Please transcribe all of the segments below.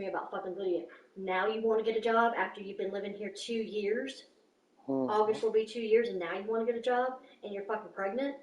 me about fucking Lydia. Now you want to get a job after you've been living here 2 years? August will be 2 years, and now you want to get a job, and you're fucking pregnant?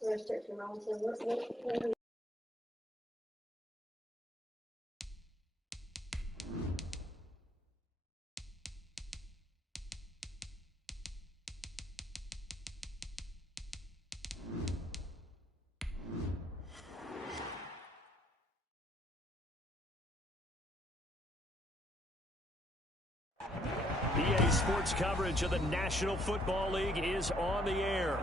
So I start to around and say, what EA Sports coverage of the National Football League is on the air.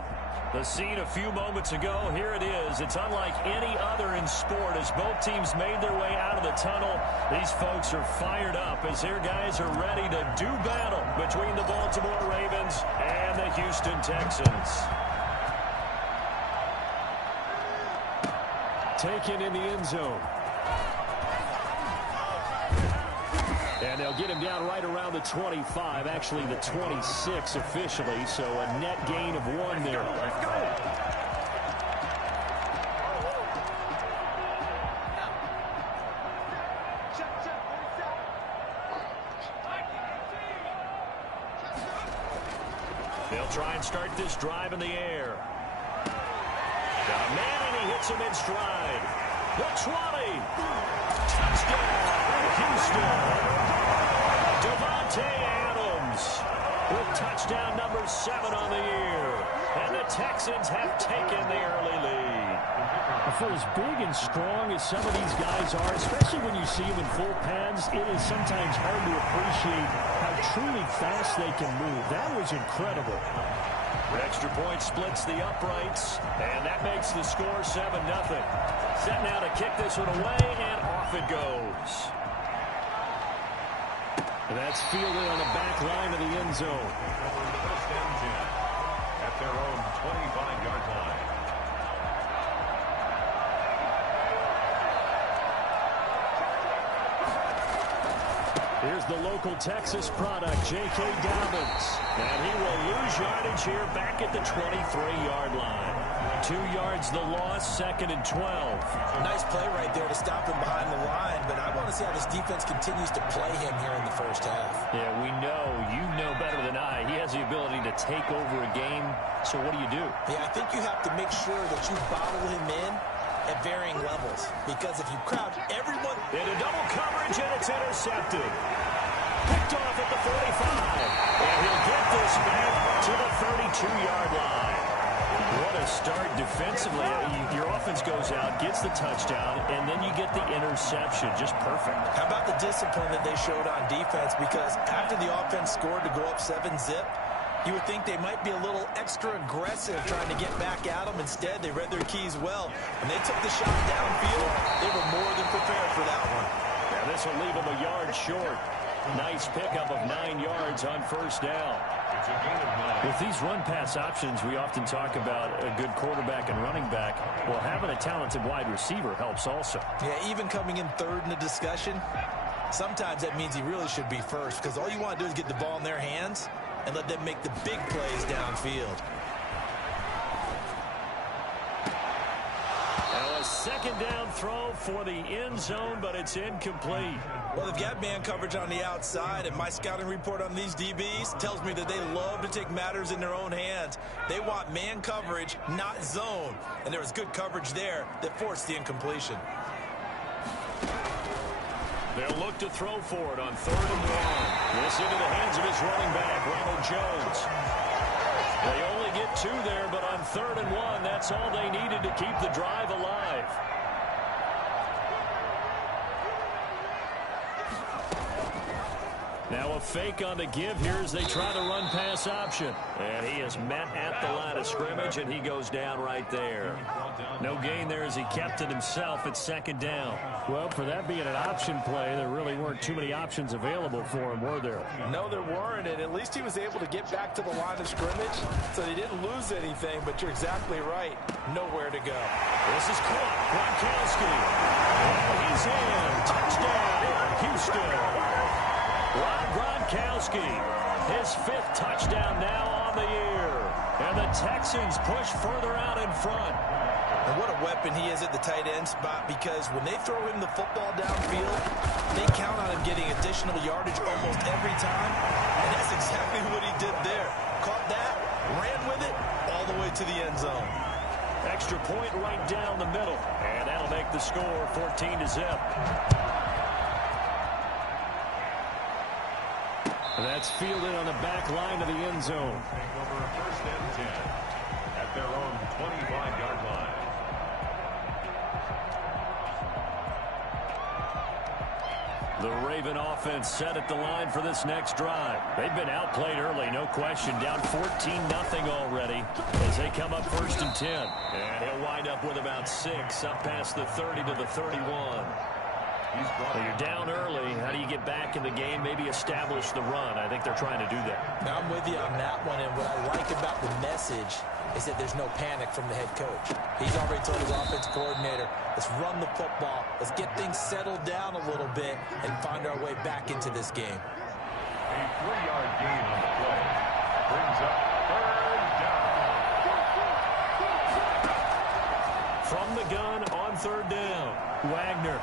The scene a few moments ago, here it is. It's unlike any other in sport as both teams made their way out of the tunnel. These folks are fired up as their guys are ready to do battle between the Baltimore Ravens and the Houston Texans. Taken in the end zone. And they'll get him down right around the 25, actually the 26 officially, so a net gain of 1 there. Let's go. They'll try and start this drive in the air. Got a man, and he hits him in stride. The 20. Touchdown, Houston. Devontae Adams with touchdown number 7 on the year. And the Texans have taken the early lead. For as big and strong as some of these guys are, especially when you see them in full pads, it is sometimes hard to appreciate how truly fast they can move. That was incredible. Extra point splits the uprights, and that makes the score 7-0. Set now to kick this one away, and off it goes. And that's fielded on the back line of the end zone. First and 10 at their own 25-yard line. Here's the local Texas product, J.K. Dobbins. And he will lose yardage here back at the 23-yard line. 2 yards the loss, 2nd and 12. Nice play right there to stop him behind the line, but I want to see how this defense continues to play him here in the first half. Yeah, we know, you know better than I, he has the ability to take over a game, so what do you do? Yeah, I think you have to make sure that you bottle him in at varying levels, because if you crowd everyone into double coverage, and it's intercepted. Picked off at the 45, and he'll get this back to the 32-yard line. What a start defensively. Your offense goes out, gets the touchdown, and then you get the interception. Just perfect. How about the discipline that they showed on defense? Because after the offense scored to go up 7-zip, you would think they might be a little extra aggressive trying to get back at them. Instead, they read their keys well. When they took the shot downfield, they were more than prepared for that one. Now this will leave them a yard short. Nice pickup of 9 yards on first down. With these run-pass options, we often talk about a good quarterback and running back. Well, having a talented wide receiver helps also. Yeah, even coming in third in the discussion, sometimes that means he really should be first, because all you want to do is get the ball in their hands and let them make the big plays downfield. Now a second down throw for the end zone, but it's incomplete. Well, they've got man coverage on the outside, and my scouting report on these DBs tells me that they love to take matters in their own hands. They want man coverage, not zone. And there was good coverage there that forced the incompletion. They'll look to throw for it on 3rd and 1. This into the hands of his running back, Ronald Jones. They only get got 2 there, but on 3rd and 1, that's all they needed to keep the drive alive. Now a fake on the give here as they try the run-pass option. And he is met at the line of scrimmage, and he goes down right there. No gain there as he kept it himself at 2nd down. Well, for that being an option play, there really weren't too many options available for him, were there? No, there weren't, and at least he was able to get back to the line of scrimmage, so he didn't lose anything, but you're exactly right. Nowhere to go. This is caught. Gronkowski. And he's in. Touchdown, Houston. Rob Gronkowski, his 5th touchdown now on the year. And the Texans push further out in front. And what a weapon he is at the tight end spot, because when they throw him the football downfield, they count on him getting additional yardage almost every time. And that's exactly what he did there. Caught that, ran with it, all the way to the end zone. Extra point right down the middle. And that'll make the score 14-0. That's fielded on the back line of the end zone. Over 1st and 10 at their own 25-yard line. The Raven offense set at the line for this next drive. They've been outplayed early, no question. Down 14-0 already as they come up 1st and 10. And he'll wind up with about 6 up past the 30 to the 31. Well, you're down early. How do you get back in the game? Maybe establish the run. I think they're trying to do that. Now, I'm with you on that one, and what I like about the message is that there's no panic from the head coach. He's already told his offense coordinator, let's run the football, let's get things settled down a little bit, and find our way back into this game. A 3-yard gain on the play brings up 3rd down. From the gun on 3rd down, Wagner.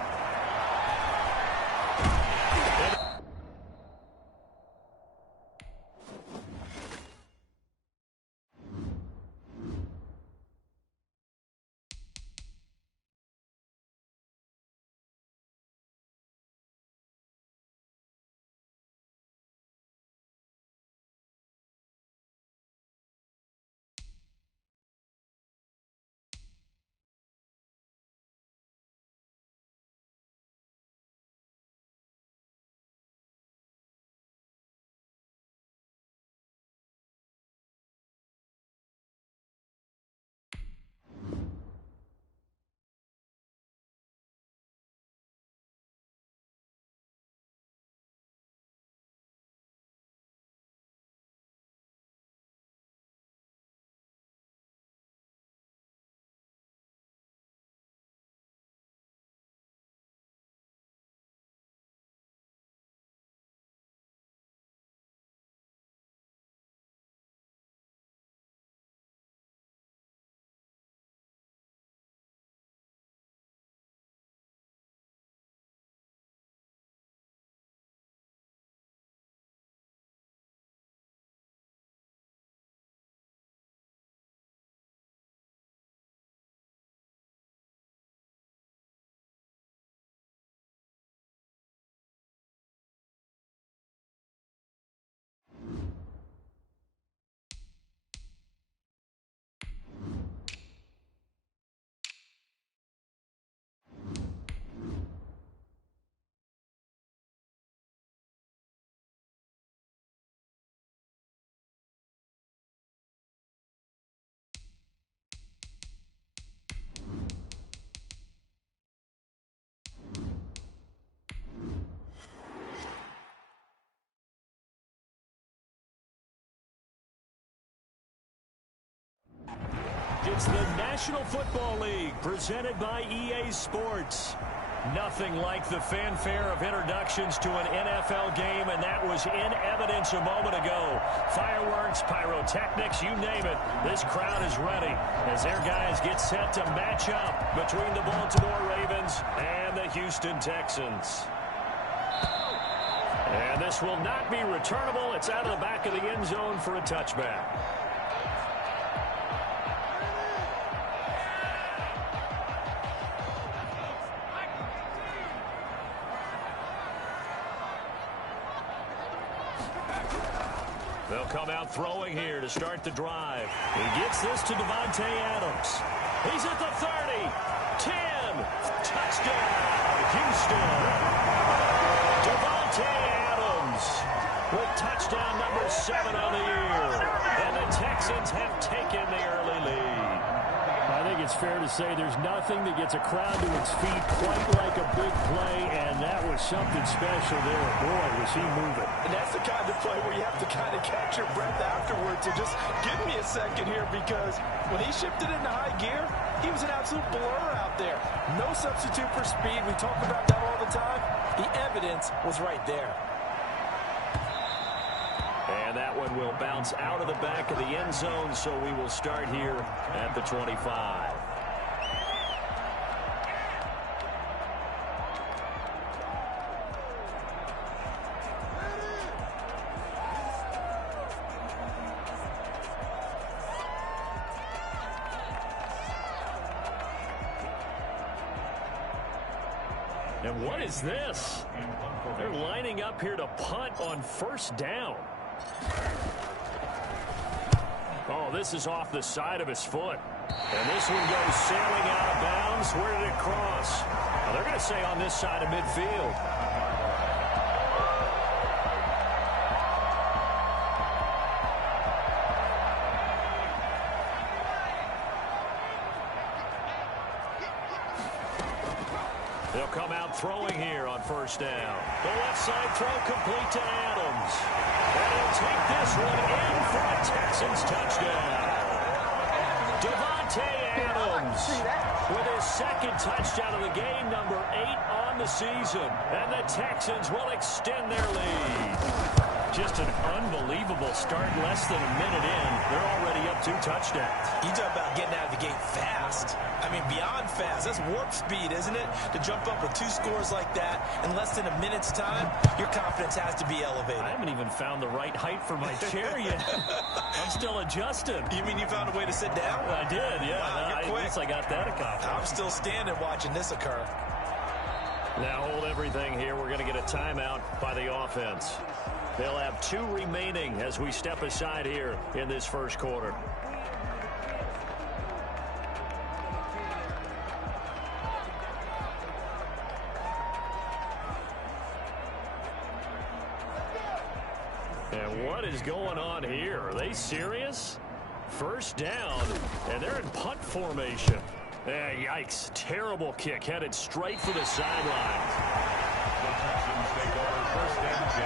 It's the National Football League presented by EA Sports. Nothing like the fanfare of introductions to an NFL game, and that was in evidence a moment ago. Fireworks, pyrotechnics, you name it. This crowd is ready as their guys get set to match up between the Baltimore Ravens and the Houston Texans. And this will not be returnable. It's out of the back of the end zone for a touchback. They'll come out throwing here to start the drive. He gets this to Davante Adams. He's at the 30, 10, touchdown, Houston. Davante Adams with touchdown number 7 on the year. And the Texans have taken the early lead. I think it's fair to say there's nothing that gets a crowd to its feet quite like a big play, and that was something special there. Boy, was he moving. And that's the kind of play where you have to kind of catch your breath afterwards. So just give me a second here, because when he shifted into high gear, he was an absolute blur out there. No substitute for speed. We talk about that all the time. The evidence was right there. And that one will bounce out of the back of the end zone, so we will start here at the 25. And what is this? They're lining up here to punt on first down. Oh, this is off the side of his foot. And this one goes sailing out of bounds. Where did it cross? Well, they're going to say on this side of midfield. They'll come out throwing here on first down. The left side throw complete to Adams. And he'll take this one in for a Texans touchdown. Davante Adams with his second touchdown of the game, number 8 on the season. And the Texans will extend their lead. Just an unbelievable start. Less than a minute in, they're already up 2 touchdowns. You talk about getting out of the gate fast. I mean, beyond fast. That's warp speed, isn't it? To jump up with 2 scores like that in less than a minute's time, your confidence has to be elevated. I haven't even found the right height for my chair yet. I'm still adjusting. You mean you found a way to sit down? I did, yeah. Wow, you're quick. At least I got that accomplished. I'm still standing watching this occur. Now hold everything here. We're going to get a timeout by the offense. They'll have 2 remaining as we step aside here in this first quarter. And what is going on here? Are they serious? First down, and they're in punt formation. Yikes. Terrible kick headed straight for the sidelines. The Texans take over first and 10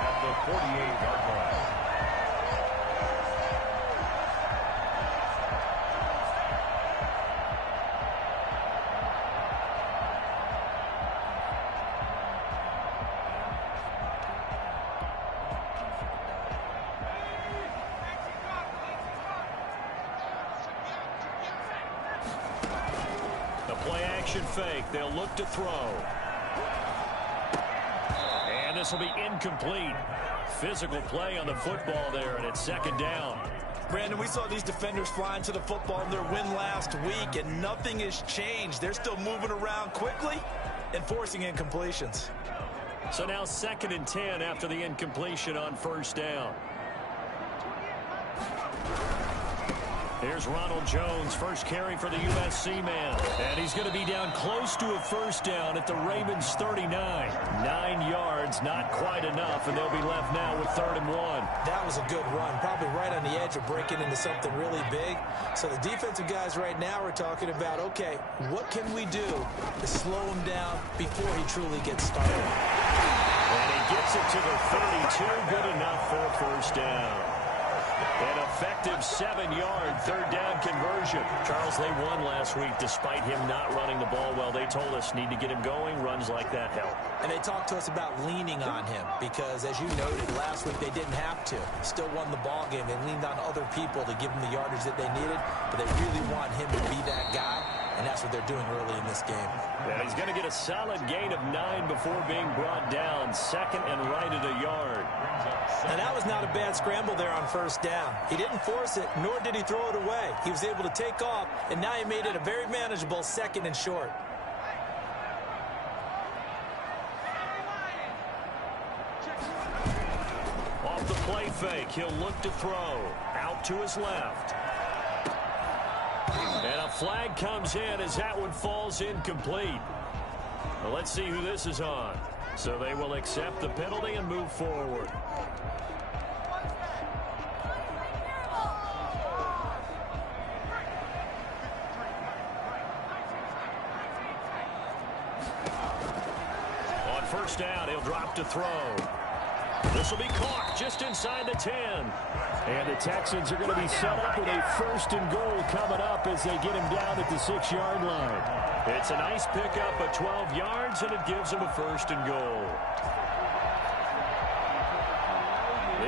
at the 48-yard line. Play-action fake. They'll look to throw. And this will be incomplete. Physical play on the football there, and it's second down. Brandon, we saw these defenders flying to the football in their win last week, and nothing has changed. They're still moving around quickly and forcing incompletions. So now 2nd and 10 after the incompletion on first down. Here's Ronald Jones, first carry for the USC man. And he's going to be down close to a first down at the Ravens 39. 9 yards, not quite enough, and they'll be left now with 3rd and 1. That was a good run, probably right on the edge of breaking into something really big. So the defensive guys right now are talking about, okay, what can we do to slow him down before he truly gets started? And he gets it to the 32, good enough for a first down. An effective 7-yard 3rd down conversion. Charles, they won last week despite him not running the ball well. They told us need to get him going. Runs like that help. And they talked to us about leaning on him because, as you noted, last week they didn't have to. Still won the ball game. They leaned on other people to give them the yardage that they needed, but they really want him to be that guy, and that's what they're doing early in this game. And he's going to get a solid gain of 9 before being brought down. 2nd and right at a yard. Now, that was not a bad scramble there on first down. He didn't force it, nor did he throw it away. He was able to take off, and now he made it a very manageable 2nd and short. Off the play fake, he'll look to throw. Out to his left. And a flag comes in as that one falls incomplete. Well, let's see who this is on. So they will accept the penalty and move forward. On first down, he'll drop to throw. This will be caught just inside the 10. And the Texans are going to be set up with a 1st and goal coming up as they get him down at the 6-yard line. It's a nice pickup of 12 yards, and it gives them a 1st and goal.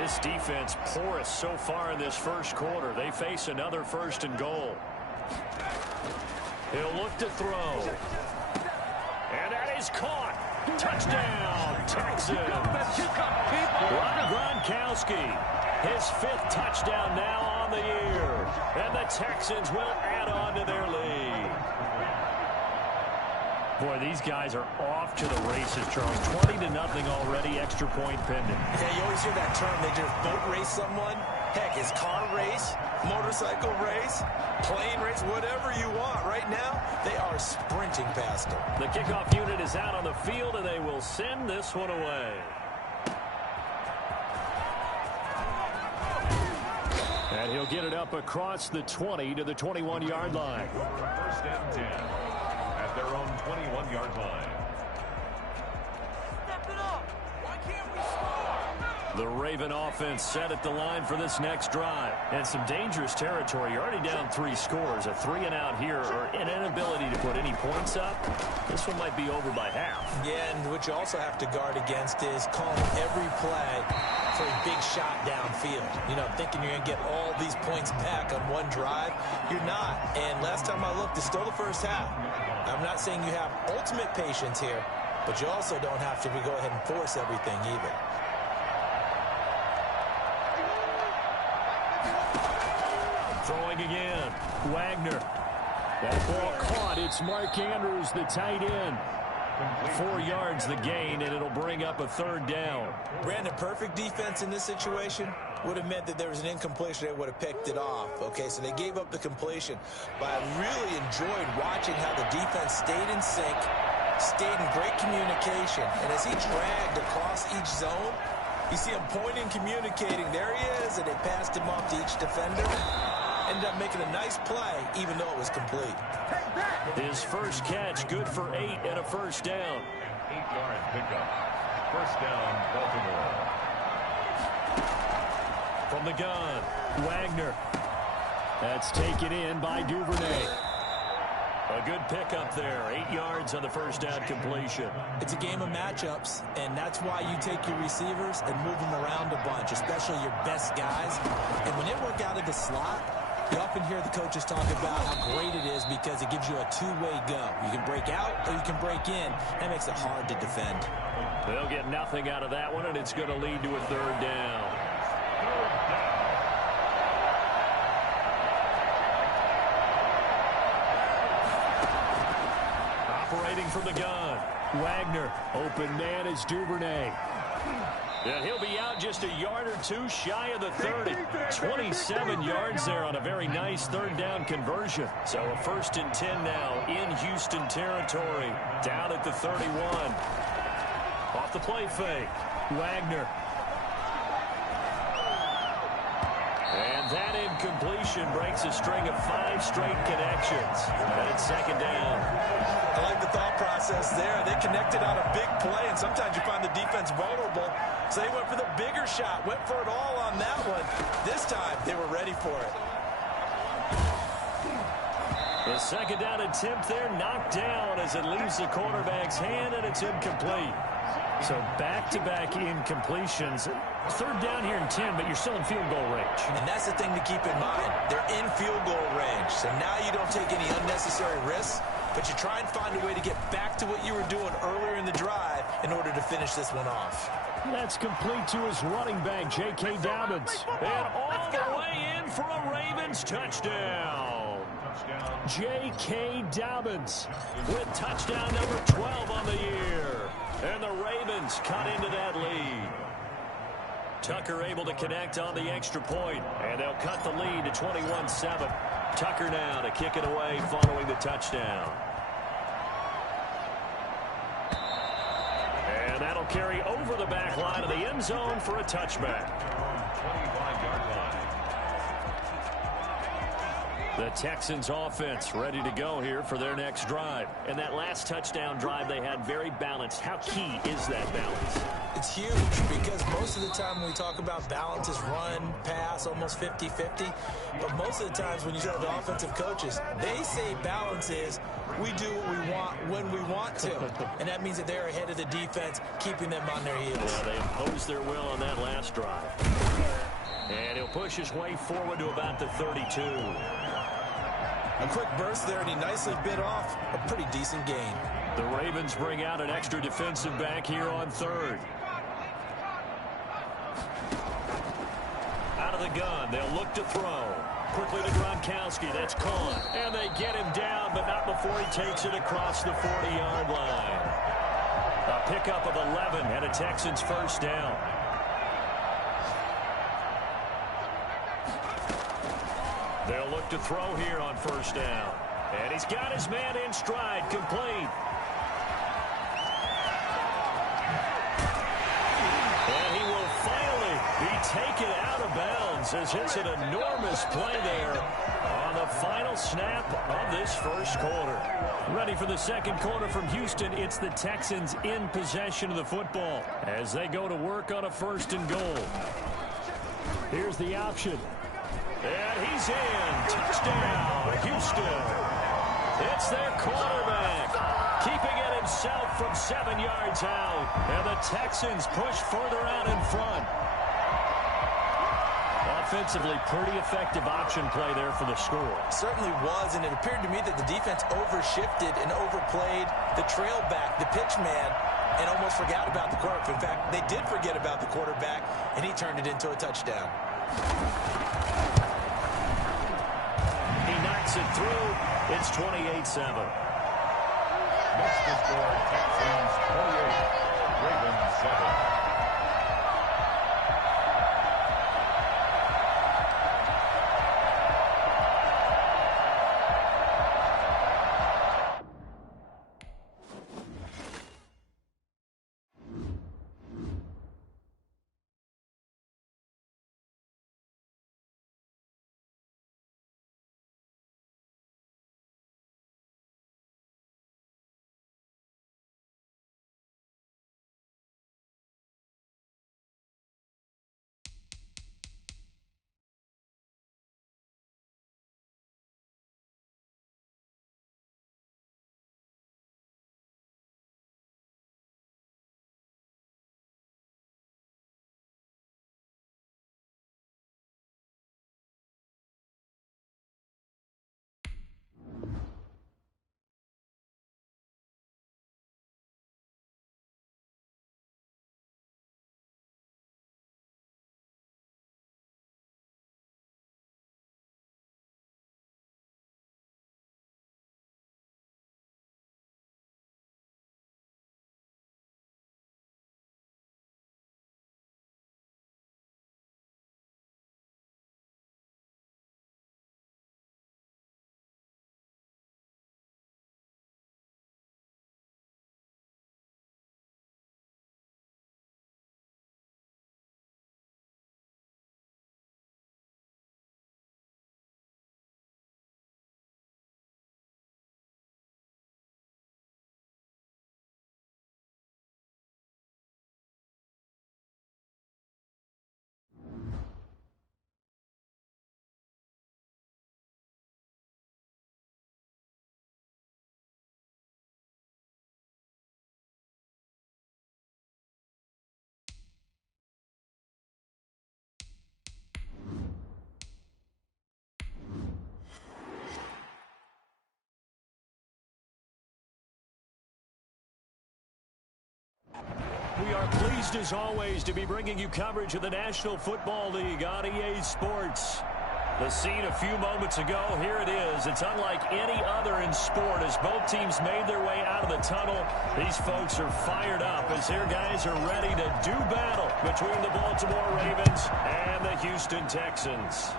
This defense porous so far in this first quarter. They face another 1st and goal. He'll look to throw. And that is caught. Touchdown, Texans. Gronkowski, his 5th touchdown now on the year. And the Texans will add on to their lead. Boy, these guys are off to the races, Charles. 20-0 already, extra point pending. Yeah, you always hear that term. They just boat race someone. Heck, it's car race, motorcycle race, plane race, whatever you want. Right now, they are sprinting past them. The kickoff unit is out on the field, and they will send this one away. And he'll get it up across the 20 to the 21-yard line. 1st and 10 at their own 21-yard line. The Raven offense set at the line for this next drive. And some dangerous territory. You're already down 3 scores. A 3-and-out here or an inability to put any points up. This one might be over by half. Yeah, and what you also have to guard against is calling every play for a big shot downfield. You know, thinking you're going to get all these points back on one drive. You're not. And last time I looked, it's still the first half. I'm not saying you have ultimate patience here, but you also don't have to go ahead and force everything either. Throwing again. Wagner. That ball caught. It's Mark Andrews, the tight end. 4 yards the gain, and it'll bring up a 3rd down. Brandon, perfect defense in this situation would have meant that there was an incompletion. They would have picked it off. Okay, so they gave up the completion. But I really enjoyed watching how the defense stayed in sync, stayed in great communication. And as he dragged across each zone, you see him pointing, communicating. There he is, and they passed him off to each defender. Ended up making a nice play, even though it was complete. His first catch, good for 8 and a 1st down. 8-yard pickup. 1st down, Baltimore. From the gun, Wagner. That's taken in by Duvernay. a good pickup there. 8 yards on the 1st down completion. It's a game of matchups, and that's why you take your receivers and move them around a bunch, especially your best guys. And when they work out of the slot, you often hear the coaches talk about how great it is because it gives you a two-way go. You can break out or you can break in. That makes it hard to defend. They'll get nothing out of that one, and it's going to lead to a 3rd down. Operating from the gun, Wagner, open man is Duvernay. And he'll be out just a yard or two shy of the 30. 27 yards there on a very nice 3rd down conversion. So a 1st and 10 now in Houston territory. Down at the 31. Off the play fake. Wagner. And that incompletion breaks a string of 5 straight connections. And it's 2nd down. I like the thought process there. They connected on a big play, and sometimes you find the defense vulnerable. So they went for the bigger shot, went for it all on that one. This time, they were ready for it. The 2nd down attempt there knocked down as it leaves the quarterback's hand, and it's incomplete. So back-to-back incompletions. 3rd down here in 10, but you're still in field goal range. And that's the thing to keep in mind. They're in field goal range. So now you don't take any unnecessary risks, but you try and find a way to get back to what you were doing earlier in the drive in order to finish this one off. That's complete to his running back, J.K. Dobbins. And all the way in for a Ravens touchdown. J.K. Dobbins with touchdown number 12 on the year. And the Ravens cut into that lead. Tucker able to connect on the extra point, and they'll cut the lead to 21-7. Tucker now to kick it away following the touchdown. And that'll carry over the back line of the end zone for a touchback. 25-yard line. The Texans offense ready to go here for their next drive. And that last touchdown drive they had very balanced. How key is that balance? It's huge because most of the time when we talk about balance is run, pass, almost 50-50. But most of the times when you talk to offensive coaches, they say balance is we do what we want when we want to. And that means that they're ahead of the defense, keeping them on their heels. Yeah, they imposed their will on that last drive. And he'll push his way forward to about the 32. A quick burst there, and he nicely bit off a pretty decent gain. The Ravens bring out an extra defensive back here on third. Out of the gun, they'll look to throw. Quickly to Gronkowski, that's caught. And they get him down, but not before he takes it across the 40-yard line. A pickup of 11 and a Texans first down. They'll look to throw here on first down. And he's got his man in stride, complete. And he will finally be taken out of bounds as it's an enormous play there on the final snap of this first quarter. Ready for the second quarter from Houston. It's the Texans in possession of the football as they go to work on a first and goal. Here's the option. And he's in. Touchdown, Houston. It's their quarterback, keeping it himself from 7 yards out. And the Texans push further out in front. Offensively, pretty effective option play there for the score. Certainly was, and it appeared to me that the defense overshifted and overplayed the trail back, the pitch man, and almost forgot about the quarterback. In fact, they did forget about the quarterback, and he turned it into a touchdown. He knocks it through. It's 28-7. Next to score, Texans 28, Ravens 7. We are pleased, as always, to be bringing you coverage of the National Football League on EA Sports. The scene a few moments ago, here it is. It's unlike any other in sport as both teams made their way out of the tunnel. These folks are fired up as their guys are ready to do battle between the Baltimore Ravens and the Houston Texans.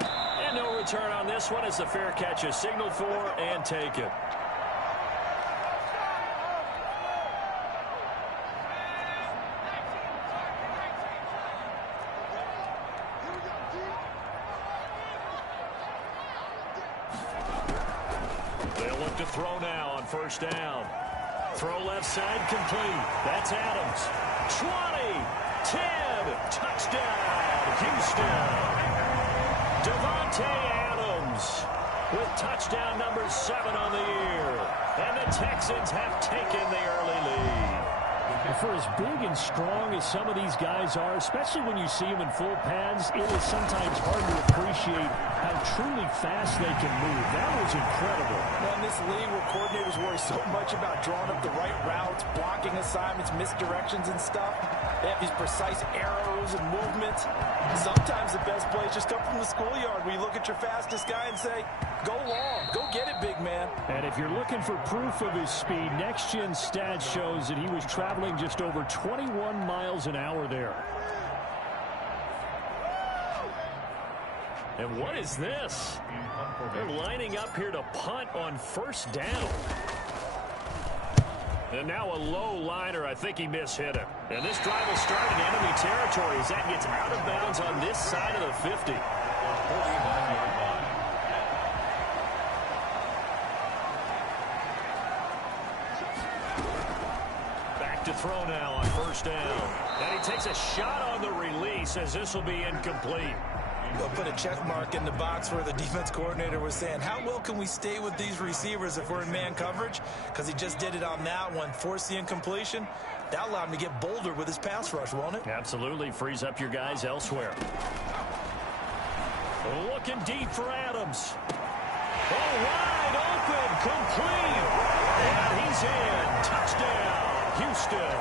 And no return on this one as the fair catch is signaled for and taken. To throw now on first down. Throw left side complete. That's Adams. 20, 10, touchdown, Houston. Devontae Adams with touchdown number 7 on the year. And the Texans have taken the early lead. And for as big and strong as some of these guys are, especially when you see them in full pads, it is sometimes hard to appreciate how truly fast they can move. That was incredible. Well, in this league where coordinators worry so much about drawing up the right routes, blocking assignments, misdirections and stuff, they have these precise arrows and movements. Sometimes the best plays just come from the schoolyard where you look at your fastest guy and say, go long, go get it, big man. And if you're looking for proof of his speed, Next Gen Stats shows that he was traveling just over 21 miles an hour there. And what is this? They're lining up here to punt on first down. And now a low liner. I think he mishit him. And this drive will start in enemy territory as that gets out of bounds on this side of the 50. 49-yard line. Back to throw now on first down. And he takes a shot on the release as this will be incomplete. We'll put a check mark in the box where the defense coordinator was saying, how well can we stay with these receivers if we're in man coverage? Because he just did it on that one, forced the incompletion. That allowed him to get bolder with his pass rush, won't it? Absolutely. Frees up your guys elsewhere. Looking deep for Adams. Oh, wide open, complete. And he's in. Touchdown, Houston.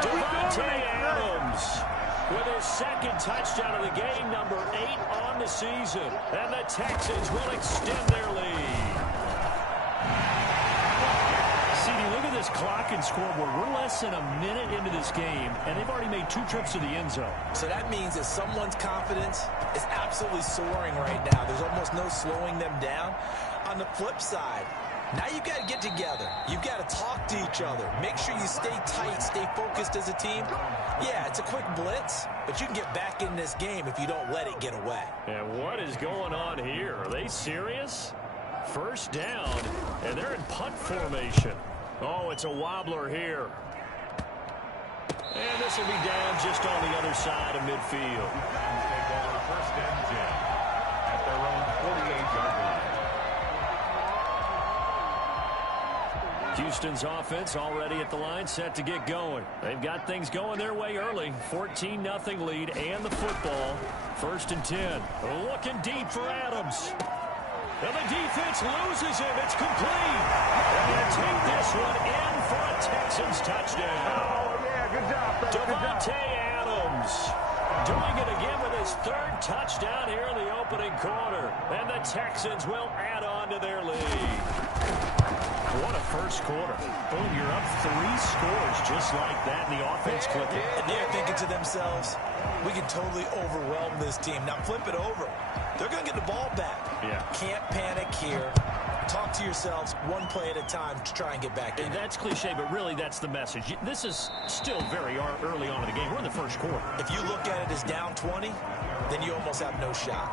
Devontae Adams with his second touchdown of the game, number 8 on the season. And the Texans will extend their lead. CD, look at this clock and scoreboard. We're less than a minute into this game, and they've already made 2 trips to the end zone. So that means that someone's confidence is absolutely soaring right now. There's almost no slowing them down. On the flip side, now you've got to get together. You've got to talk to each other. Make sure you stay tight, stay focused as a team. Yeah, it's a quick blitz, but you can get back in this game if you don't let it get away. And what is going on here? Are they serious? First down, and they're in punt formation. Oh, it's a wobbler here. And this will be down just on the other side of midfield. Texans take over first and 10 at their own 48-yard line. Houston's offense already at the line, set to get going. They've got things going their way early. 14-0 lead and the football. First and 10. Looking deep for Adams. And the defense loses him. It's complete. They're going to take this one in for a Texans touchdown. Oh, yeah, good job. Devontae Adams doing it again with his 3rd touchdown here in the opening quarter. And the Texans will add on to their lead. What a first quarter. Boom, you're up 3 scores just like that, and the offense clicking. And they're thinking to themselves, we can totally overwhelm this team. Now flip it over. They're going to get the ball back. Yeah. Can't panic here. Talk to yourselves one play at a time to try and get back in. And that's cliche, but really that's the message. This is still very early on in the game. We're in the first quarter. If you look at it as down 20, then you almost have no shot.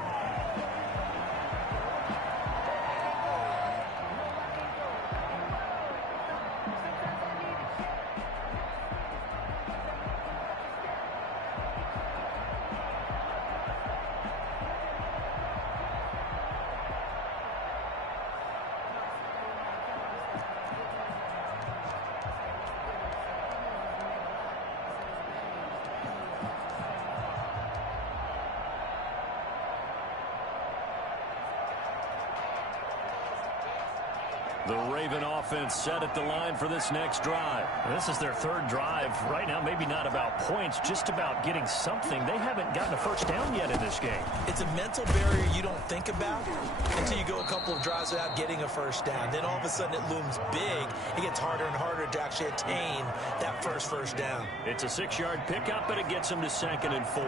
The Raven offense set at the line for this next drive. This is their third drive. Right now, maybe not about points, just about getting something. They haven't gotten a first down yet in this game. It's a mental barrier you don't think about until you go a couple of drives without getting a first down. Then all of a sudden it looms big. It gets harder and harder to actually attain that first down. It's a 6-yard pickup, and it gets them to 2nd and 4.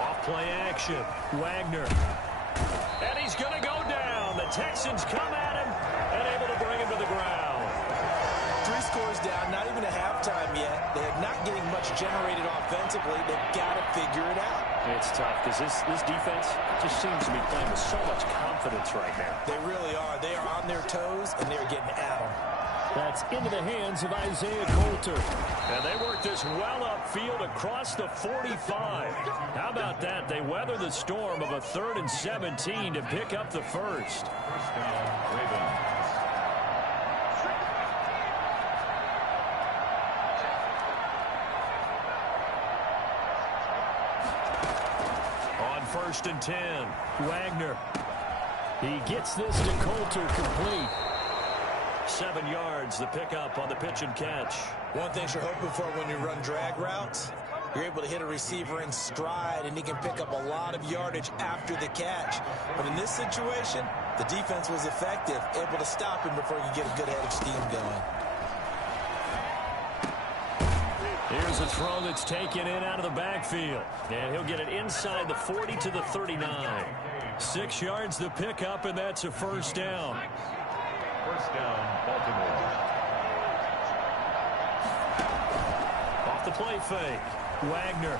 Off play action. Wagner. And he's going to go down. The Texans come at him and able to bring him to the ground. 3 scores down, not even a halftime yet. They're not getting much generated offensively. They've got to figure it out. It's tough because this defense just seems to be playing with so much confidence right now. They really are. They are on their toes, and they're getting at them. That's into the hands of Isaiah Coulter. And they work this well upfield across the 45. How about that? They weather the storm of a 3rd and 17 to pick up the first. First down, Ravens. On 1st and 10, Wagner. He gets this to Coulter complete. 7 yards, the pickup on the pitch and catch. One thing you're hoping for when you run drag routes, you're able to hit a receiver in stride, and he can pick up a lot of yardage after the catch. But in this situation, the defense was effective, able to stop him before you get a good head of steam going. Here's a throw that's taken in out of the backfield. And he'll get it inside the 40 to the 39. 6 yards the pickup, and that's a first down. First down, Baltimore. Off the play fake. Wagner.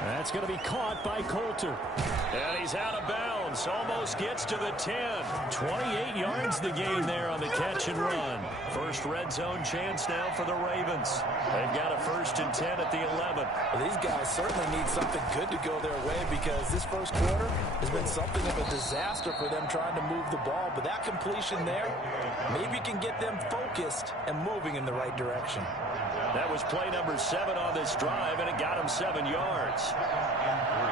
That's going to be caught by Coulter. And he's out of bounds. Almost gets to the 10. 28 yards the gain there on the catch and run. First red zone chance now for the Ravens. They've got a 1st and 10 at the 11. Well, these guys certainly need something good to go their way because this first quarter has been something of a disaster for them trying to move the ball. But that completion there maybe can get them focused and moving in the right direction. That was play number 7 on this drive, and it got him 7 yards. And 3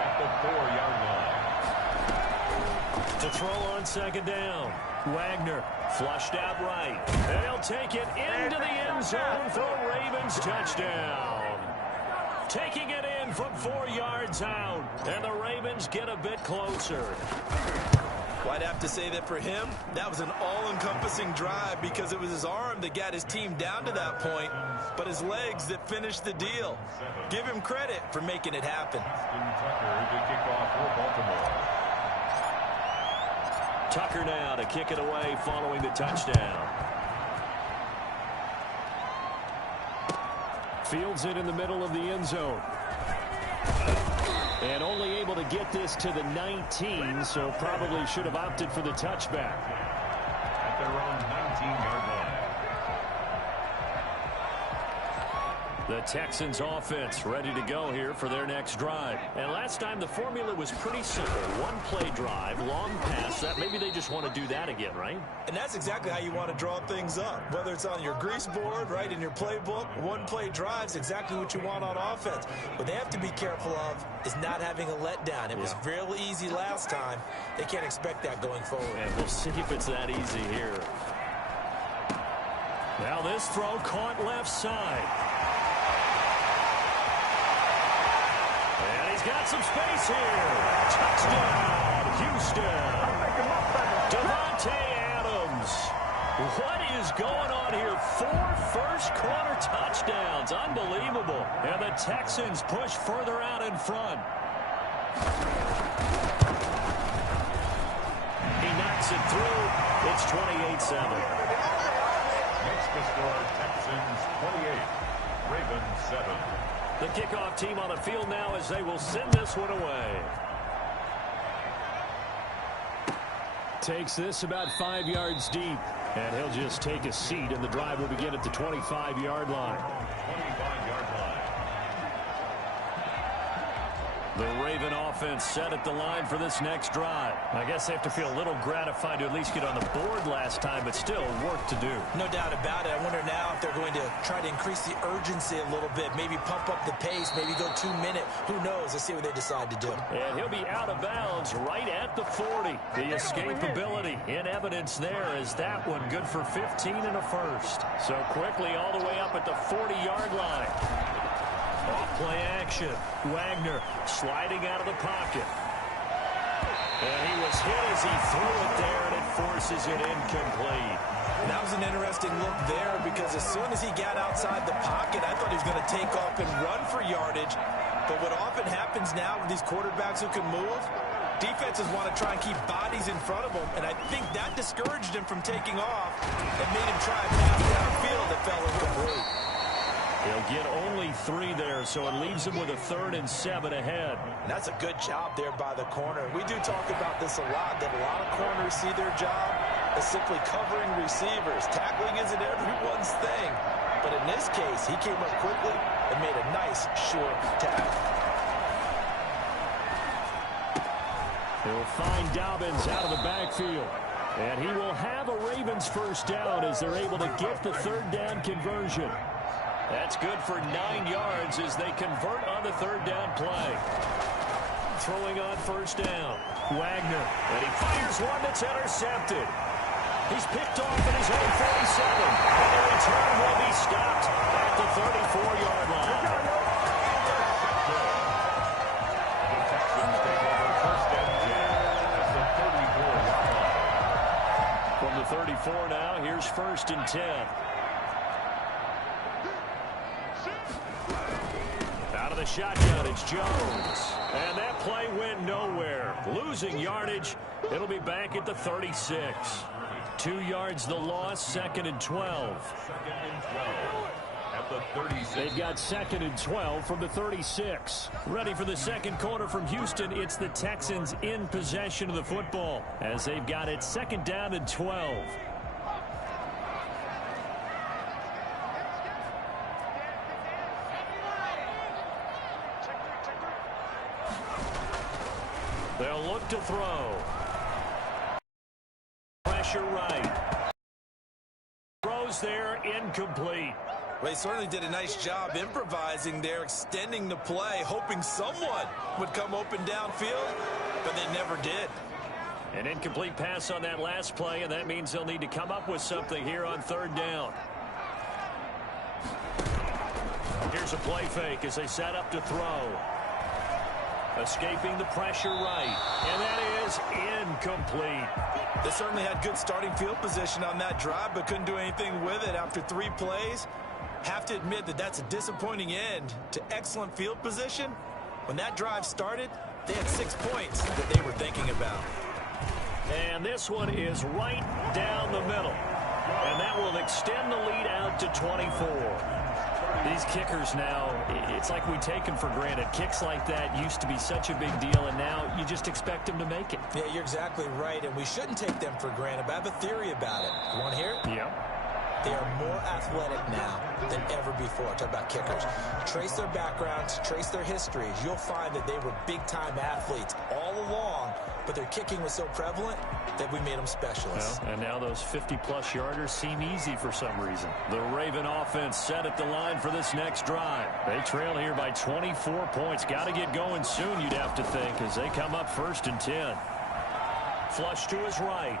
at the 4-yard line. To throw on 2nd down. Wagner flushed out right. And he'll take it into the end zone for a Ravens touchdown. Taking it in from 4 yards out. And the Ravens get a bit closer. Well, I'd have to say that for him, that was an all-encompassing drive because it was his arm that got his team down to that point, but his legs that finished the deal. Give him credit for making it happen. Tucker to kick off for Baltimore. Tucker now to kick it away following the touchdown. Fields it in the middle of the end zone. And only able to get this to the 19, so probably should have opted for the touchback. At their own 19-yard line. The Texans offense ready to go here for their next drive. And last time the formula was pretty simple. 1-play drive, long pass. That maybe they just want to do that again, right? And that's exactly how you want to draw things up. Whether it's on your grease board, right, in your playbook, 1-play drive's exactly what you want on offense. What they have to be careful of is not having a letdown. It was fairly easy last time. They can't expect that going forward. And we'll see if it's that easy here. Now this throw caught left side. He's got some space here. Touchdown, Houston. Devontae Adams. What is going on here? 4 first-quarter touchdowns. Unbelievable. And the Texans push further out in front. He knocks it through. It's 28-7. Makes the score Texans 28, Ravens 7. The kickoff team on the field now as they will send this one away. Takes this about 5 yards deep. And he'll just take a seat, and the drive will begin at the 25-yard line. 25-yard line. The Raven offense set at the line for this next drive. I guess they have to feel a little gratified to at least get on the board last time, but still work to do. No doubt about it. I wonder now if they're going to try to increase the urgency a little bit, maybe pump up the pace, maybe go 2 minute. Who knows? Let's see what they decide to do. And he'll be out of bounds right at the 40. The escapability in evidence there is that one good for 15 and a first. So quickly all the way up at the 40-yard line. Off-play action. Wagner sliding out of the pocket. And he was hit as he threw it there, and it forces it incomplete. That was an interesting look there because as soon as he got outside the pocket, I thought he was going to take off and run for yardage. But what often happens now with these quarterbacks who can move, defenses want to try and keep bodies in front of them, and I think that discouraged him from taking off and made him try and pass downfield that fell incomplete. He'll get only 3 there, so it leaves him with a 3rd and 7 ahead. And that's a good job there by the corner. We do talk about this a lot, that a lot of corners see their job as simply covering receivers. Tackling isn't everyone's thing. But in this case, he came up quickly and made a nice, short tackle. He'll find Dobbins out of the backfield. And he will have a Ravens first down as they're able to get the 3rd down conversion. That's good for 9 yards as they convert on the 3rd down play. Throwing on first down. Wagner. And he fires one that's intercepted. He's picked off at his own 47. And the return will be stopped at the 34-yard line. The Texans take over first and 10 at the 34-yard line. From the 34 now, here's first and 10. Out of the shotgun, it's Jones. And that play went nowhere. Losing yardage. It'll be back at the 36. 2 yards the loss, 2nd and 12. Second and 12 at the 36. They've got 2nd and 12 from the 36. Ready for the second quarter from Houston. It's the Texans in possession of the football as they've got it 2nd down and 12. They'll look to throw. Pressure right. Throws there, incomplete. Well, they certainly did a nice job improvising there, extending the play, hoping someone would come open downfield, but they never did. An incomplete pass on that last play, and that means they'll need to come up with something here on 3rd down. Here's a play fake as they set up to throw. Escaping the pressure right. And that is incomplete. They certainly had good starting field position on that drive, but couldn't do anything with it after 3 plays. Have to admit that that's a disappointing end to excellent field position. When that drive started, they had 6 points that they were thinking about. And this one is right down the middle. And that will extend the lead out to 24. These kickers now, it's like we take them for granted. Kicks like that used to be such a big deal, and now you just expect them to make it. Yeah, you're exactly right, and we shouldn't take them for granted, but I have a theory about it. You want to hear it? Yeah. They are more athletic now than ever before. Talk about kickers. Trace their backgrounds, trace their histories. You'll find that they were big-time athletes all along, but their kicking was so prevalent that we made them specialists. Well, and now those 50-plus yarders seem easy for some reason. The Raven offense set at the line for this next drive. They trail here by 24 points. Got to get going soon, you'd have to think, as they come up 1st and 10. Flush to his right.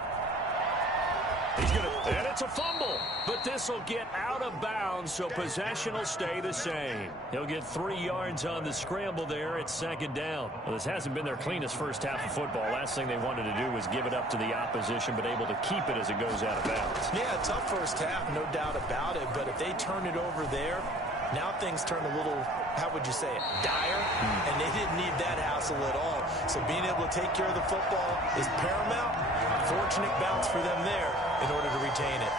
He's going to, and it's a fumble. But this will get out of bounds, so possession will stay the same. He'll get 3 yards on the scramble there at 2nd down. Well, this hasn't been their cleanest first half of football. Last thing they wanted to do was give it up to the opposition, but able to keep it as it goes out of bounds. Yeah, tough first half, no doubt about it. But if they turn it over there, now things turn a little, how would you say it, dire? And they didn't need that hassle at all. So being able to take care of the football is paramount. Fortunate bounce for them there in order to retain it.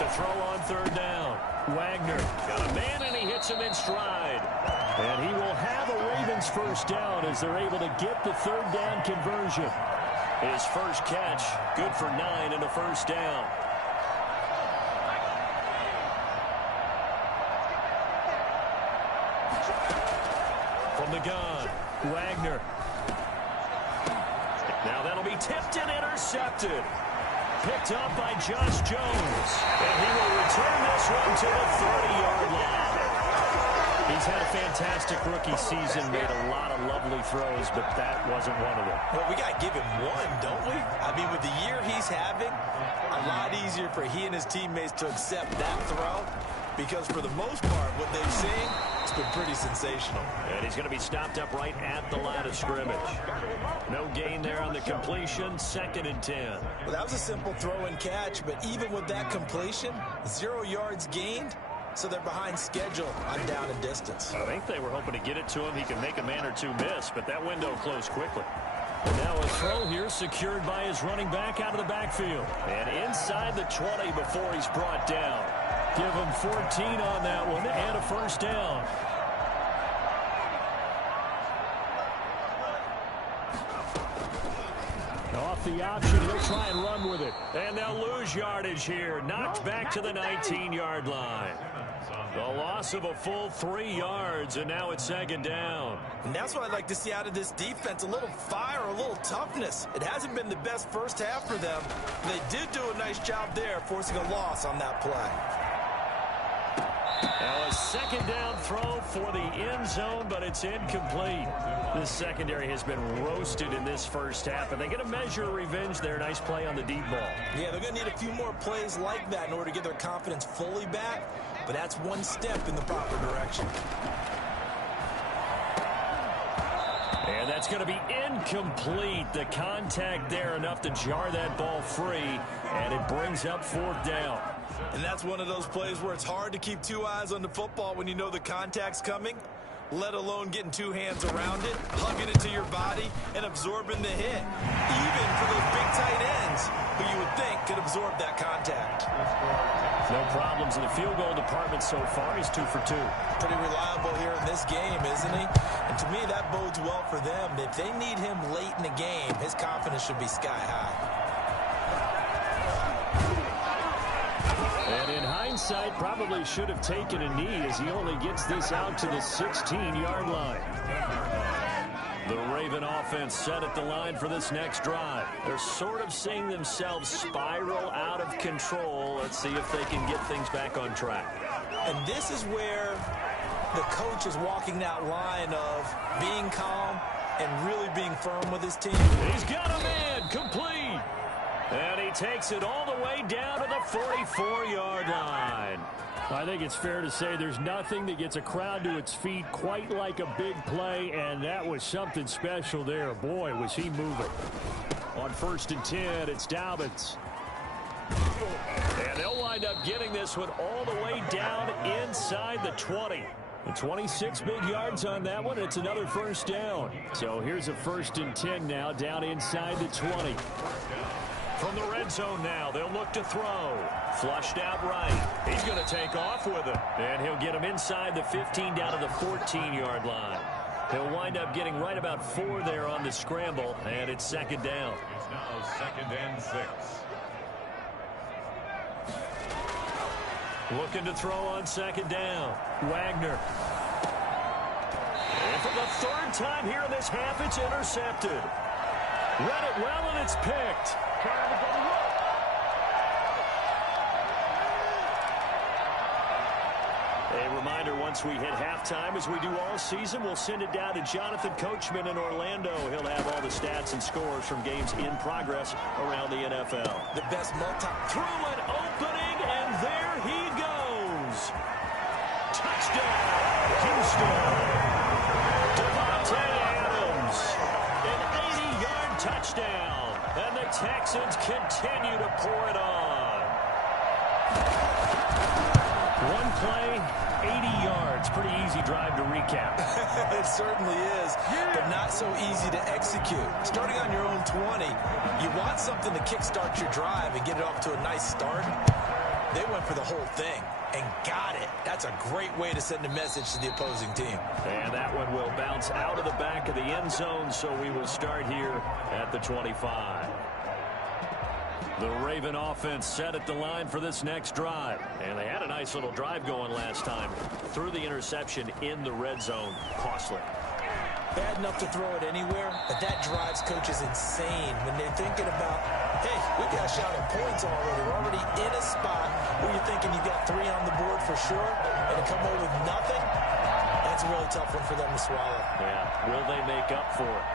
To throw on 3rd down. Wagner got a man, and he hits him in stride. And he will have a Ravens first down as they're able to get the 3rd down conversion. His first catch, good for 9 and a first down. the gun. Wagner. Now that'll be tipped and intercepted. Picked up by Josh Jones. And he will return this one to the 30-yard line. He's had a fantastic rookie season, made a lot of lovely throws, but that wasn't one of them. Well, we got to give him one, don't we? I mean, with the year he's having, a lot easier for he and his teammates to accept that throw, because for the most part, what they've seen, it's been pretty sensational. And he's going to be stopped up right at the line of scrimmage. No gain there on the completion, 2nd and 10. Well, that was a simple throw and catch, but even with that completion, 0 yards gained, so they're behind schedule on down and distance. I think they were hoping to get it to him. He can make a man or two miss, but that window closed quickly. And now a throw here secured by his running back out of the backfield. And inside the 20 before he's brought down. Give him 14 on that one and a first down. Off the option, he'll try and run with it. And they'll lose yardage here. Knocked back to the 19-yard line. The loss of a full 3 yards, and now it's 2nd down. And that's what I'd like to see out of this defense, a little fire, a little toughness. It hasn't been the best first half for them. They did do a nice job there, forcing a loss on that play. Now a 2nd down throw for the end zone, but it's incomplete. This secondary has been roasted in this first half, and they get a measure of revenge there. Nice play on the deep ball. Yeah, they're going to need a few more plays like that in order to get their confidence fully back, but that's one step in the proper direction. And that's going to be incomplete. The contact there enough to jar that ball free, and it brings up 4th down. And that's one of those plays where it's hard to keep 2 eyes on the football when you know the contact's coming, let alone getting 2 hands around it, hugging it to your body, and absorbing the hit. Even for those big tight ends who you would think could absorb that contact. No problems in the field goal department so far. He's 2 for 2. Pretty reliable here in this game, isn't he? And to me, that bodes well for them. If they need him late in the game, his confidence should be sky high. And in hindsight, probably should have taken a knee as he only gets this out to the 16-yard line. The Raven offense set at the line for this next drive. They're sort of seeing themselves spiral out of control. Let's see if they can get things back on track. And this is where the coach is walking that line of being calm and really being firm with his team. He's got a man, complete. And he takes it all the way down to the 44-yard line. I think it's fair to say there's nothing that gets a crowd to its feet quite like a big play, and that was something special there. Boy, was he moving. On 1st and 10, it's Dobbins. And they'll wind up getting this one all the way down inside the 20. And 26 big yards on that one. It's another first down. So here's a 1st and 10 now down inside the 20. From the red zone now, they'll look to throw. Flushed out right. He's going to take off with it. And he'll get him inside the 15 down to the 14-yard line. He'll wind up getting right about 4 there on the scramble, and it's 2nd down. It's now 2nd and 6. Looking to throw on 2nd down. Wagner. And for the 3rd time here in this half, it's intercepted. Read it well, and it's picked. A reminder, once we hit halftime, as we do all season, we'll send it down to Jonathan Coachman in Orlando. He'll have all the stats and scores from games in progress around the NFL. The best Through an opening, and there he goes. Touchdown, Houston. Devontae Adams, an 80-yard touchdown. And the Texans continue to pour it on. One play, 80 yards. Pretty easy drive to recap. It certainly is, but not so easy to execute. Starting on your own 20, you want something to kickstart your drive and get it off to a nice start. They went for the whole thing and got it. That's a great way to send a message to the opposing team. And that one will bounce out of the back of the end zone, so we will start here at the 25. The Raven offense set at the line for this next drive. And they had a nice little drive going last time. Through the interception in the red zone. Costly. Bad enough to throw it anywhere, but that drives coaches insane when they're thinking about, hey, we got a shot at points already. We're already in a spot where you're thinking you got 3 on the board for sure, and to come away with nothing, that's a really tough one for them to swallow. Yeah, will they make up for it?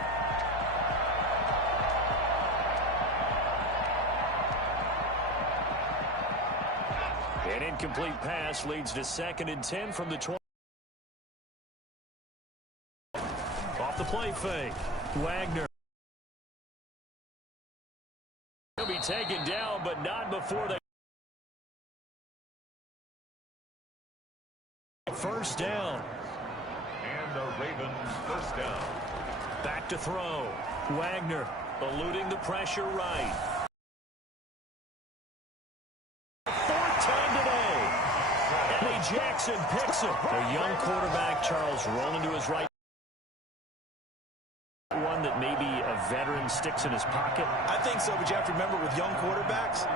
An incomplete pass leads to 2nd and 10 from the 20. Off the play fake. Wagner. He'll be taken down, but not before they. First down. And the Ravens first down. Back to throw. Wagner eluding the pressure right. 4th time today. Eddie Jackson picks it. A young quarterback, Charles, rolling to his right. One that maybe a veteran sticks in his pocket. I think so, but you have to remember with young quarterbacks,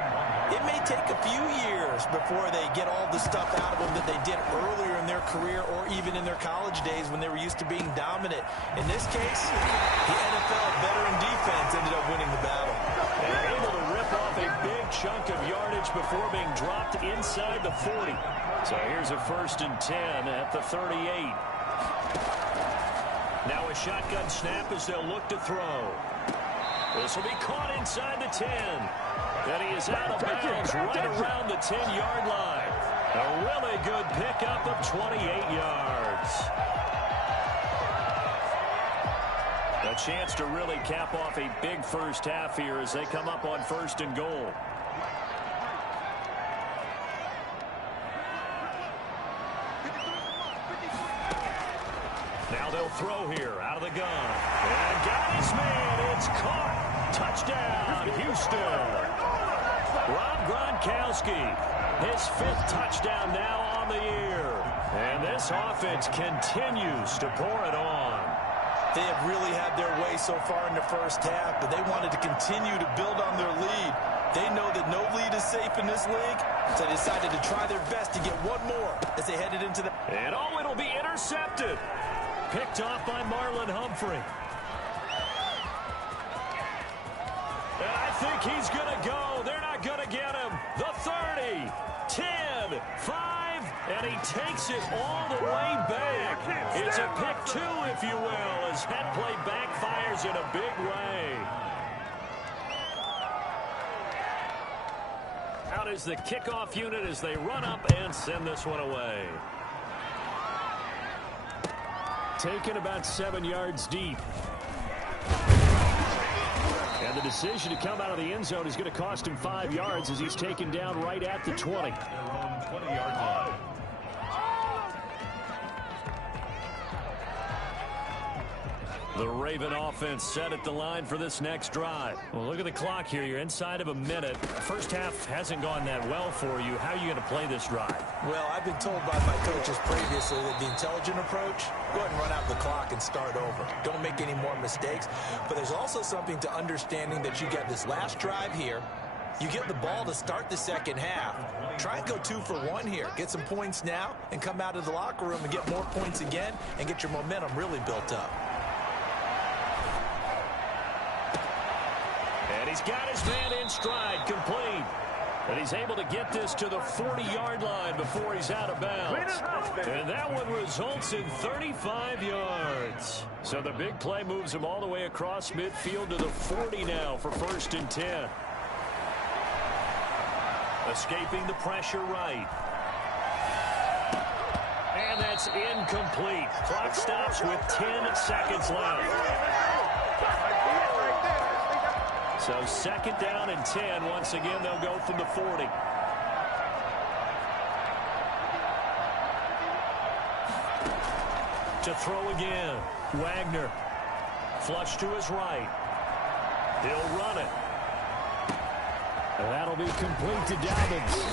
it may take a few years before they get all the stuff out of them that they did earlier in their career or even in their college days when they were used to being dominant. In this case, the NFL veteran defense ended up winning the battle. And able to rip off a big chunk of yardage before being dropped inside the 40. So here's a 1st and 10 at the 38. Now a shotgun snap as they'll look to throw. This will be caught inside the 10. And he is out of bounds right around the 10-yard line. A really good pickup of 28 yards. A chance to really cap off a big first half here as they come up on 1st and goal. Now they'll throw here out of the gun. And got his man. It's caught. Touchdown, Houston. Rob Gronkowski, his 5th touchdown now on the year. And this offense continues to pour it on. They have really had their way so far in the first half, but they wanted to continue to build on their lead. They know that no lead is safe in this league, so they decided to try their best to get one more as they headed into the... And oh, it'll be intercepted. Picked off by Marlon Humphrey. And I think he's going to go. They're not going to get him. The 30, 10, 5, and he takes it all the way back. It's a pick 2, if you will, as that play backfires in a big way. Out is the kickoff unit as they run up and send this one away. Taken about 7 yards deep. And the decision to come out of the end zone is going to cost him 5 yards as he's taken down right at the 20. Their own 20-yard line. The Raven offense set at the line for this next drive. Well, look at the clock here. You're inside of a minute. First half hasn't gone that well for you. How are you going to play this drive? Well, I've been told by my coaches previously that the intelligent approach, go ahead and run out the clock and start over. Don't make any more mistakes. But there's also something to understanding that you get this last drive here. You get the ball to start the second half. Try and go 2 for 1 here. Get some points now and come out of the locker room and get more points again and get your momentum really built up. And he's got his man in stride, complete. And he's able to get this to the 40-yard line before he's out of bounds. And that one results in 35 yards. So the big play moves him all the way across midfield to the 40 now for 1st and 10. Escaping the pressure right. And that's incomplete. Clock stops with 10 seconds left. So 2nd down and 10. Once again, they'll go from the 40. To throw again. Wagner. Flush to his right. He'll run it. And that'll be complete to Dobbins.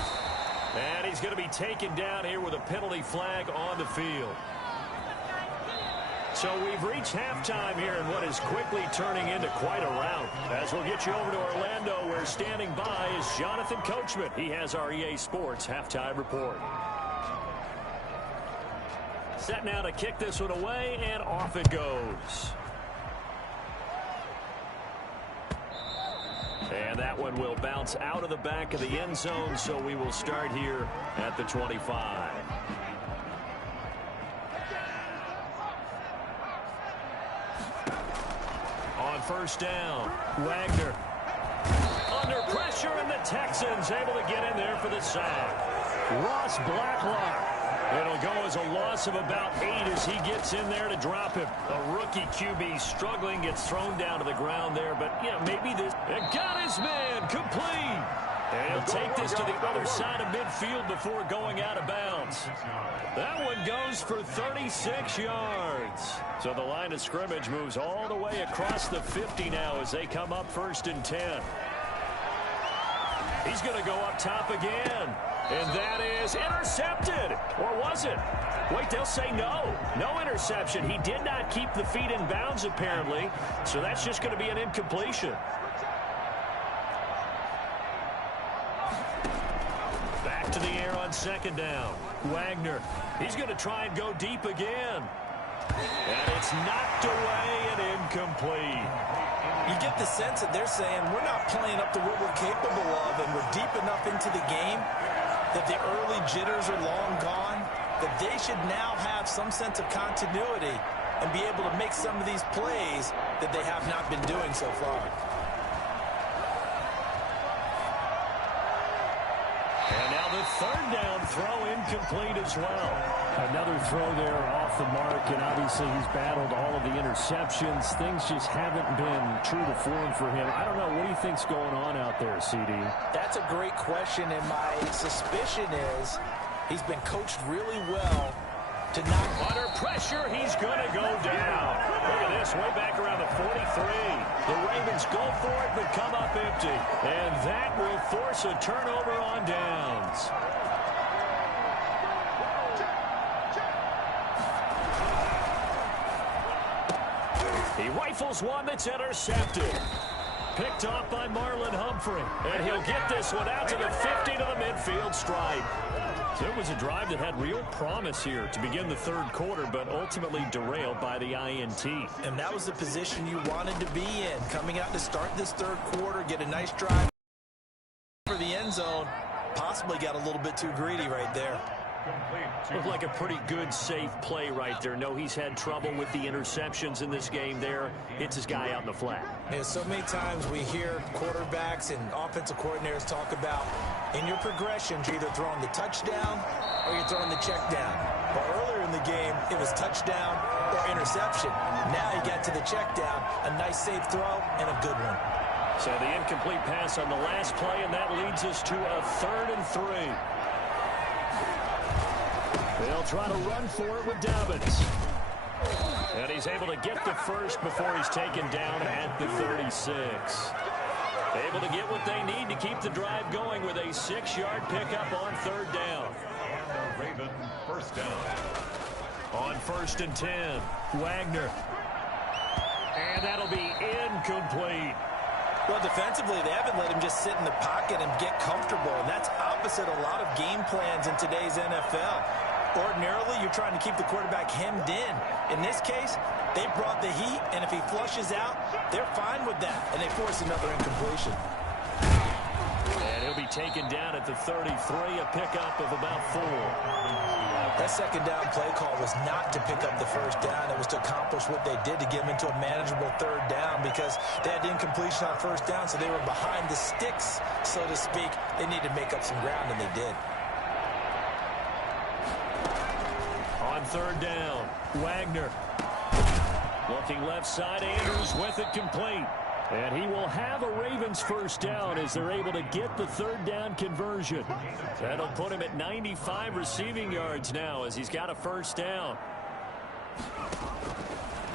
And he's going to be taken down here with a penalty flag on the field. So we've reached halftime here in what is quickly turning into quite a rout. As we'll get you over to Orlando, where standing by is Jonathan Coachman. He has our EA Sports halftime report. Set now to kick this one away, and off it goes. And that one will bounce out of the back of the end zone, so we will start here at the 25. On first down, Wagner. Under pressure, and the Texans able to get in there for the sack. Ross Blacklock. It'll go as a loss of about 8 as he gets in there to drop him. A rookie QB struggling, gets thrown down to the ground there, but yeah, maybe this. It got his man complete. And he'll take this to the other side of midfield before going out of bounds. That one goes for 36 yards. So the line of scrimmage moves all the way across the 50 now as they come up 1st and 10. He's going to go up top again. And that is intercepted. Or was it? Wait, they'll say no. No interception. He did not keep the feet in bounds, apparently. So that's just going to be an incompletion. Back to the air on 2nd down. Wagner. He's going to try and go deep again. And it's knocked away and incomplete. You get the sense that they're saying we're not playing up to what we're capable of, and we're deep enough into the game that the early jitters are long gone, that they should now have some sense of continuity and be able to make some of these plays that they have not been doing so far. And now the 3rd down throw incomplete as well. Another throw there off the mark, and obviously he's battled all of the interceptions. Things just haven't been true to form for him. I don't know. What do you think's going on out there, CD? That's a great question, and my suspicion is he's been coached really well to not. Under pressure, he's going to go down. Look at this, way back around the 43. The Ravens go for it, but come up empty. And that will force a turnover on downs. He rifles one that's intercepted. Picked off by Marlon Humphrey. And he'll get this one out to the 50 to the midfield stripe. So it was a drive that had real promise here to begin the 3rd quarter, but ultimately derailed by the INT. And that was the position you wanted to be in. Coming out to start this 3rd quarter, get a nice drive for the end zone. Possibly got a little bit too greedy right there. Looked like a pretty good, safe play right there. No, he's had trouble with the interceptions in this game there. Hits his guy out in the flat. Yeah, so many times we hear quarterbacks and offensive coordinators talk about in your progressions, you're either throwing the touchdown or you're throwing the check down. But earlier in the game, it was touchdown or interception. Now you got to the check down, a nice safe throw and a good one. So the incomplete pass on the last play, and that leads us to a 3rd and 3. They'll try to run for it with Dobbins. And he's able to get the first before he's taken down at the 36. Able to get what they need to keep the drive going with a 6-yard pickup on 3rd down. Raven, 1st down. On 1st and 10, Wagner. And that'll be incomplete. Well, defensively, they haven't let him just sit in the pocket and get comfortable, and that's opposite a lot of game plans in today's NFL. Ordinarily, you're trying to keep the quarterback hemmed in. In this case, they brought the heat, and if he flushes out, they're fine with that, and they force another incompletion. And he'll be taken down at the 33, a pickup of about 4. That 2nd down play call was not to pick up the 1st down. It was to accomplish what they did to get him into a manageable 3rd down because they had incompletion on 1st down, so they were behind the sticks, so to speak. They needed to make up some ground, and they did. On 3rd down, Wagner. Looking left side, Andrews with it complete. And he will have a Ravens 1st down as they're able to get the 3rd down conversion. That'll put him at 95 receiving yards now as he's got a 1st down.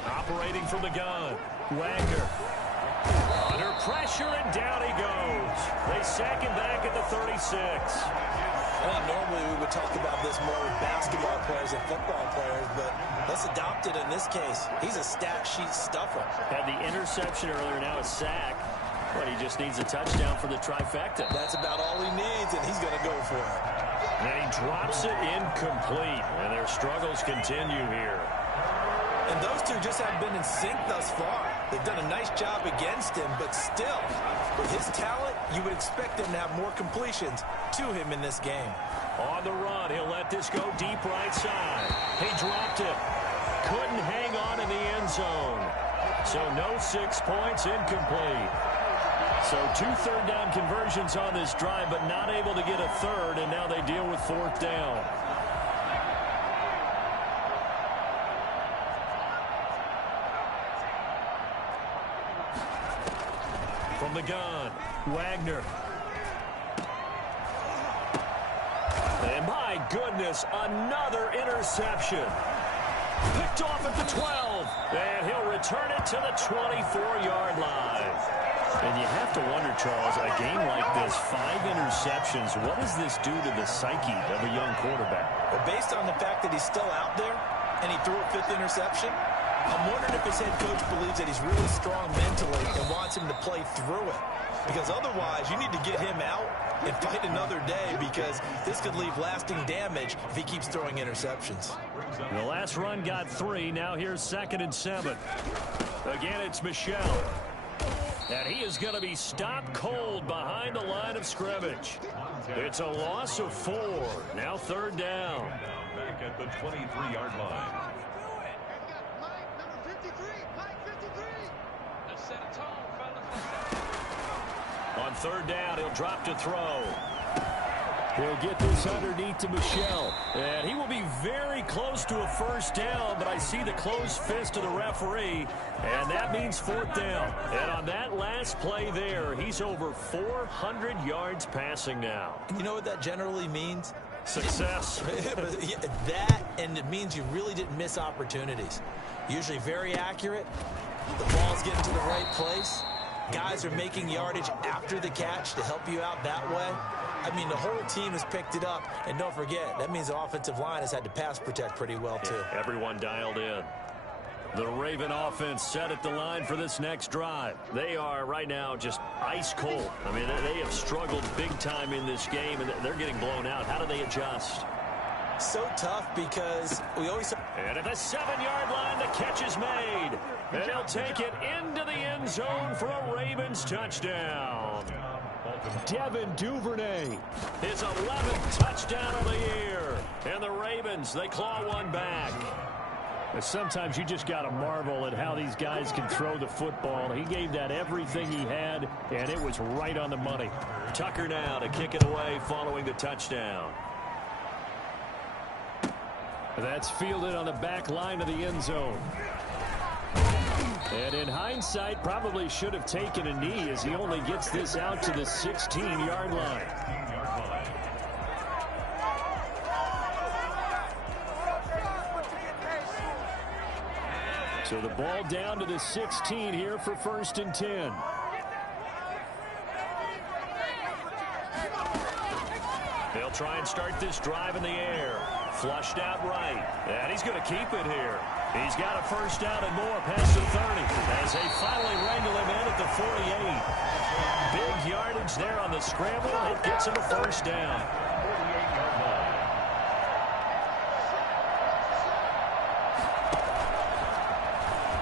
Operating from the gun, Wagner. Under pressure, and down he goes. They sack him back at the 36. I think normally we would talk about this more with basketball players and football players, but let's adopt it in this case. He's a stat sheet stuffer. Had the interception earlier, now a sack. But he just needs a touchdown for the trifecta. That's about all he needs, and he's going to go for it. And he drops it incomplete. And their struggles continue here. And those two just haven't been in sync thus far. They've done a nice job against him, but still, with his talent, you would expect them to have more completions to him in this game. On the run, he'll let this go deep right side. He dropped it. Couldn't hang on in the end zone. So no 6 points, incomplete. So 2 third-down conversions on this drive, but not able to get a third, and now they deal with 4th down. From the gun, Wagner. And my goodness, another interception. Picked off at the 12. And he'll return it to the 24-yard line. And you have to wonder, Charles, a game like this, 5 interceptions, what does this do to the psyche of a young quarterback? Well, based on the fact that he's still out there and he threw a 5th interception, I'm wondering if his head coach believes that he's really strong mentally and wants him to play through it. Because otherwise, you need to get him out and fight another day, because this could leave lasting damage if he keeps throwing interceptions. The last run got 3. Now here's 2nd and 7. Again, it's Michel. And he is going to be stopped cold behind the line of scrimmage. It's a loss of 4. Now 3rd down. Back at the 23-yard line. On 3rd down, he'll drop to throw. He'll get this underneath to Michel. And he will be very close to a 1st down, but I see the closed fist of the referee, and that means 4th down. And on that last play there, he's over 400 yards passing now. You know what that generally means? Success. That, and it means you really didn't miss opportunities. Usually very accurate. The ball's getting to the right place. Guys are making yardage after the catch to help you out that way. I mean, the whole team has picked it up. And don't forget, that means the offensive line has had to pass protect pretty well, too. Yeah, everyone dialed in. The Raven offense set at the line for this next drive. They are right now just ice cold. I mean, they have struggled big time in this game, and they're getting blown out. How do they adjust? So tough, because we always... And at the 7-yard line, the catch is made. And he'll take it into the end zone for a Ravens touchdown. Devin Duvernay. His 11th touchdown of the year. And the Ravens, they claw one back. Sometimes you just got to marvel at how these guys can throw the football. He gave that everything he had, and it was right on the money. Tucker now to kick it away following the touchdown. That's fielded on the back line of the end zone. And in hindsight, probably should have taken a knee, as he only gets this out to the 16-yard line. So the ball down to the 16 here for 1st and 10. They'll try and start this drive in the air. Flushed out right. And he's going to keep it here. He's got a 1st down and more past the 30 as they finally wrangle him in at the 48. Big yardage there on the scramble. It gets him a 1st down.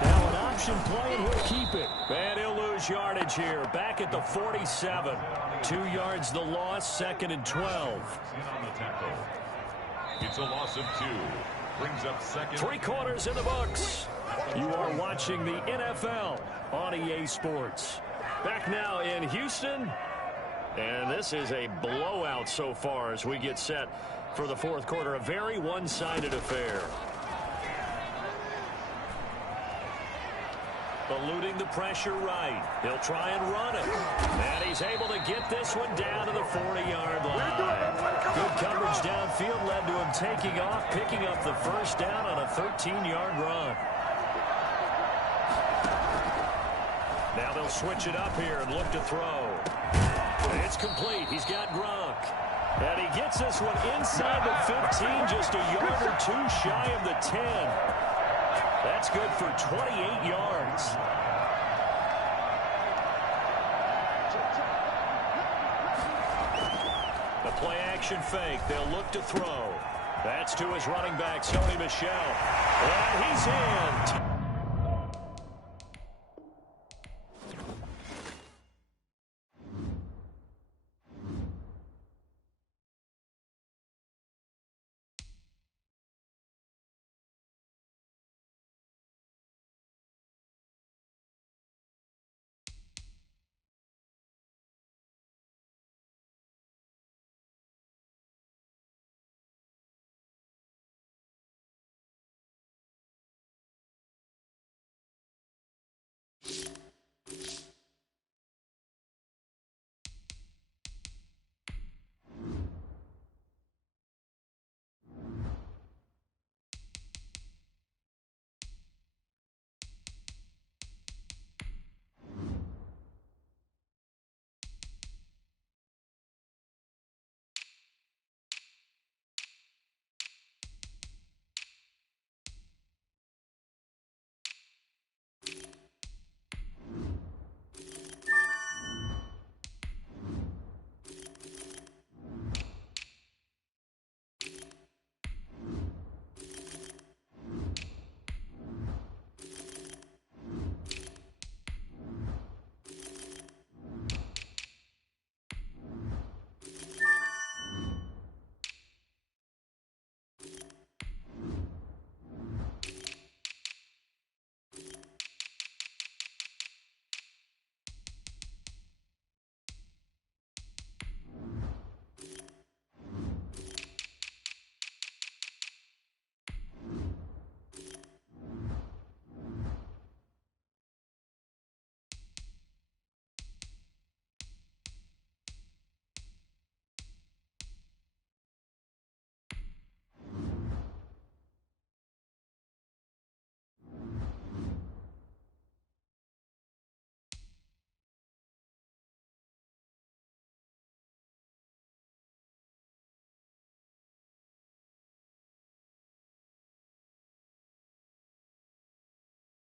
Now an option play, and he'll keep it. And he'll lose yardage here. Back at the 47. 2 yards the loss, 2nd and 12. It's a loss of 2. Brings up 2nd. 3 quarters in the books. You are watching the NFL on EA Sports. Back now in Houston. And this is a blowout so far as we get set for the 4th quarter. A very one-sided affair. Eluding the pressure right. He'll try and run it. And he's able to get this one down to the 40-yard line. Good coverage downfield led to him taking off, picking up the 1st down on a 13-yard run. Now they'll switch it up here and look to throw. It's complete. He's got Gronk. And he gets this one inside the 15, just a yard or 2 shy of the 10. That's good for 28 yards. play action fake. They'll look to throw. That's to his running back, Sony Michel. And he's in.